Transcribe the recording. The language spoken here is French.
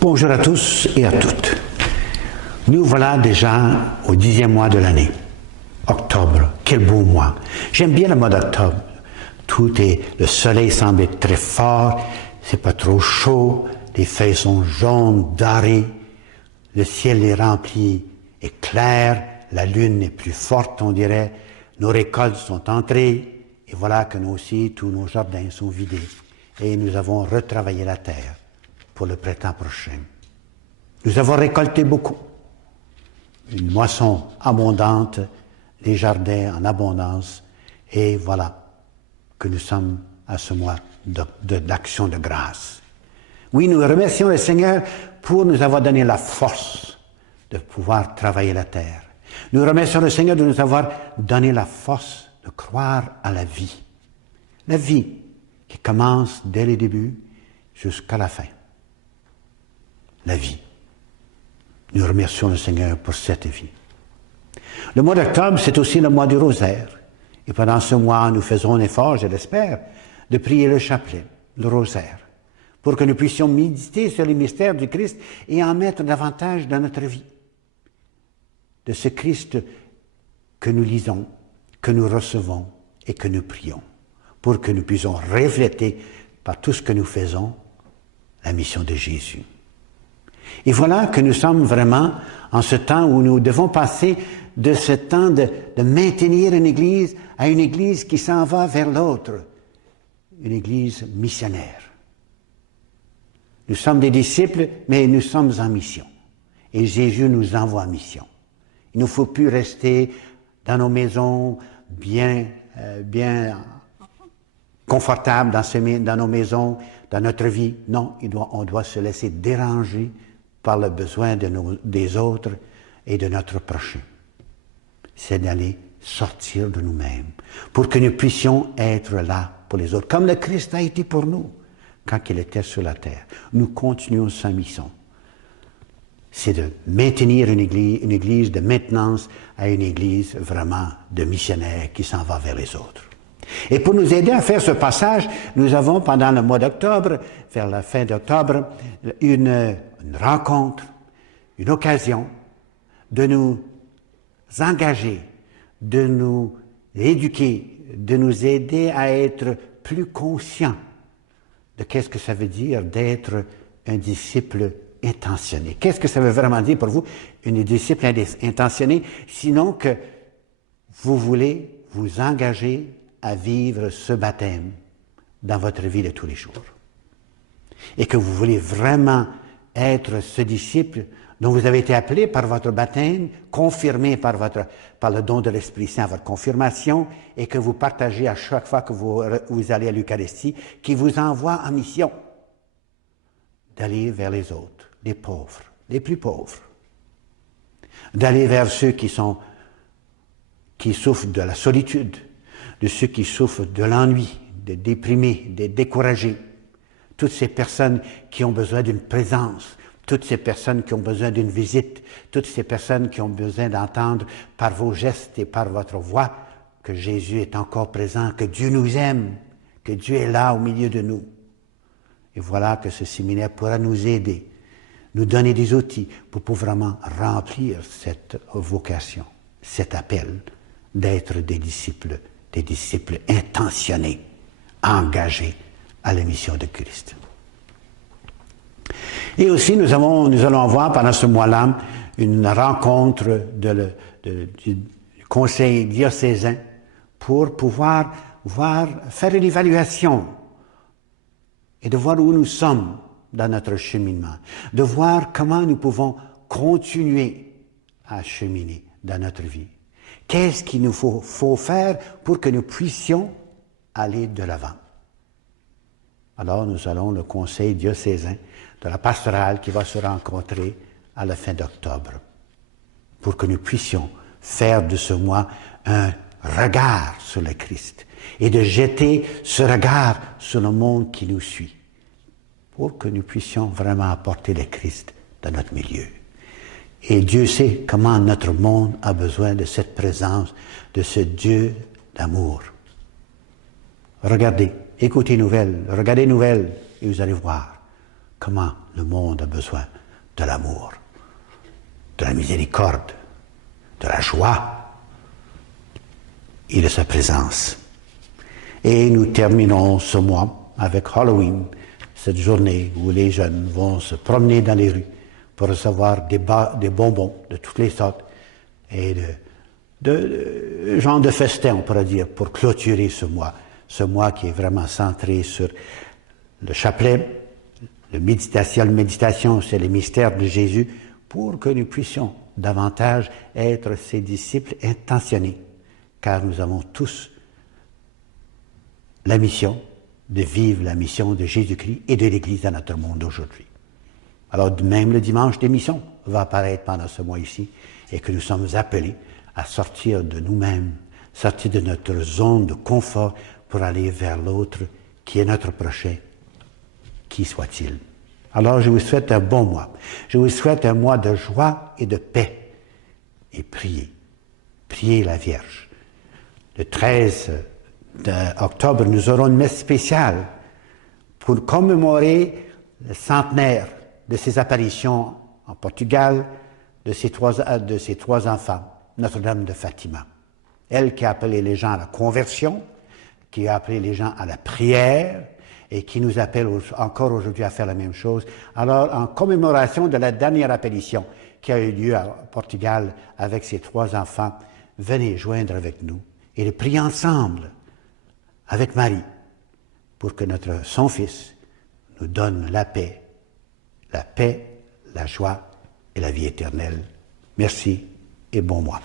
Bonjour à tous et à toutes. Nous voilà déjà au 10e mois de l'année. Octobre, quel beau mois. J'aime bien le mois d'octobre. Le soleil semble être très fort, c'est pas trop chaud, les feuilles sont jaunes, dorées, le ciel est rempli, est clair, la lune est plus forte, on dirait, nos récoltes sont entrées, et voilà que nous aussi, tous nos jardins sont vidés, et nous avons retravaillé la terre pour le printemps prochain. Nous avons récolté beaucoup, une moisson abondante, les jardins en abondance, et voilà que nous sommes à ce mois d'action de grâce. Oui, nous remercions le Seigneur pour nous avoir donné la force de pouvoir travailler la terre. Nous remercions le Seigneur de nous avoir donné la force de croire à la vie. La vie qui commence dès le début jusqu'à la fin. La vie. Nous remercions le Seigneur pour cette vie. Le mois d'octobre, c'est aussi le mois du rosaire. Et pendant ce mois, nous faisons un effort, je l'espère, de prier le chapelet, le rosaire, pour que nous puissions méditer sur les mystères du Christ et en mettre davantage dans notre vie. De ce Christ que nous lisons, que nous recevons et que nous prions, pour que nous puissions refléter par tout ce que nous faisons la mission de Jésus. Et voilà que nous sommes vraiment en ce temps où nous devons passer de ce temps de maintenir une Église à une Église qui s'en va vers l'autre, une Église missionnaire. Nous sommes des disciples, mais nous sommes en mission. Et Jésus nous envoie en mission. Il ne faut plus rester dans nos maisons bien confortables, dans nos maisons, dans notre vie. Non, on doit se laisser déranger par le besoin des autres et de notre prochain. C'est d'aller sortir de nous-mêmes pour que nous puissions être là pour les autres, comme le Christ a été pour nous quand il était sur la terre. Nous continuons sa mission. C'est de maintenir une église de maintenance à une église vraiment de missionnaires qui s'en va vers les autres. Et pour nous aider à faire ce passage, nous avons pendant le mois d'octobre, vers la fin d'octobre, une rencontre, une occasion de nous engager, de nous éduquer, de nous aider à être plus conscients de qu'est-ce que ça veut dire d'être un disciple intentionné. Qu'est-ce que ça veut vraiment dire pour vous, une disciple intentionnée, sinon que vous voulez vous engager à vivre ce baptême dans votre vie de tous les jours. Et que vous voulez vraiment être ce disciple dont vous avez été appelé par votre baptême, confirmé par le don de l'Esprit Saint à votre confirmation, et que vous partagez à chaque fois que vous allez à l'Eucharistie, qui vous envoie en mission d'aller vers les autres, les pauvres, les plus pauvres, d'aller vers ceux qui souffrent de la solitude, de ceux qui souffrent de l'ennui, des déprimés, des découragés, toutes ces personnes qui ont besoin d'une présence, toutes ces personnes qui ont besoin d'une visite, toutes ces personnes qui ont besoin d'entendre par vos gestes et par votre voix que Jésus est encore présent, que Dieu nous aime, que Dieu est là au milieu de nous. Et voilà que ce séminaire pourra nous aider, nous donner des outils pour pouvoir vraiment remplir cette vocation, cet appel d'être des disciples intentionnés, engagés à la mission de Christ. Et aussi, nous allons avoir pendant ce mois-là une rencontre du conseil diocésain pour pouvoir faire une évaluation et de voir où nous sommes dans notre cheminement, de voir comment nous pouvons continuer à cheminer dans notre vie. Qu'est-ce qu'il nous faut faire pour que nous puissions aller de l'avant? Alors, nous allons le conseil diocésain de la pastorale qui va se rencontrer à la fin d'octobre pour que nous puissions faire de ce mois un regard sur le Christ et de jeter ce regard sur le monde qui nous suit pour que nous puissions vraiment apporter le Christ dans notre milieu. Et Dieu sait comment notre monde a besoin de cette présence, de ce Dieu d'amour. Regardez, écoutez regardez nouvelles et vous allez voir comment Le monde a besoin de l'amour, de la miséricorde, de la joie et de sa présence. Et nous terminons ce mois avec Halloween, cette journée où les jeunes vont se promener dans les rues pour recevoir des bonbons de toutes les sortes et de genre de festin, on pourrait dire, pour clôturer ce mois qui est vraiment centré sur le chapelet, la méditation, c'est le mystère de Jésus, pour que nous puissions davantage être ses disciples intentionnés, car nous avons tous la mission de vivre la mission de Jésus-Christ et de l'Église dans notre monde aujourd'hui. Alors, même le dimanche des missions va apparaître pendant ce mois ici, et que nous sommes appelés à sortir de nous-mêmes, sortir de notre zone de confort pour aller vers l'autre qui est notre prochain, qui soit-il. Alors, je vous souhaite un bon mois. Je vous souhaite un mois de joie et de paix. Et priez. Priez la Vierge. Le 13 octobre, nous aurons une messe spéciale pour commémorer le centenaire de ses apparitions en Portugal, de ses trois enfants, Notre-Dame de Fatima. Elle qui a appelé les gens à la conversion, qui a appelé les gens à la prière, et qui nous appelle encore aujourd'hui à faire la même chose. Alors, en commémoration de la dernière apparition qui a eu lieu à Portugal avec ses trois enfants, venez joindre avec nous et de prier ensemble avec Marie pour que son Fils nous donne la paix, la joie et la vie éternelle. Merci et bon mois.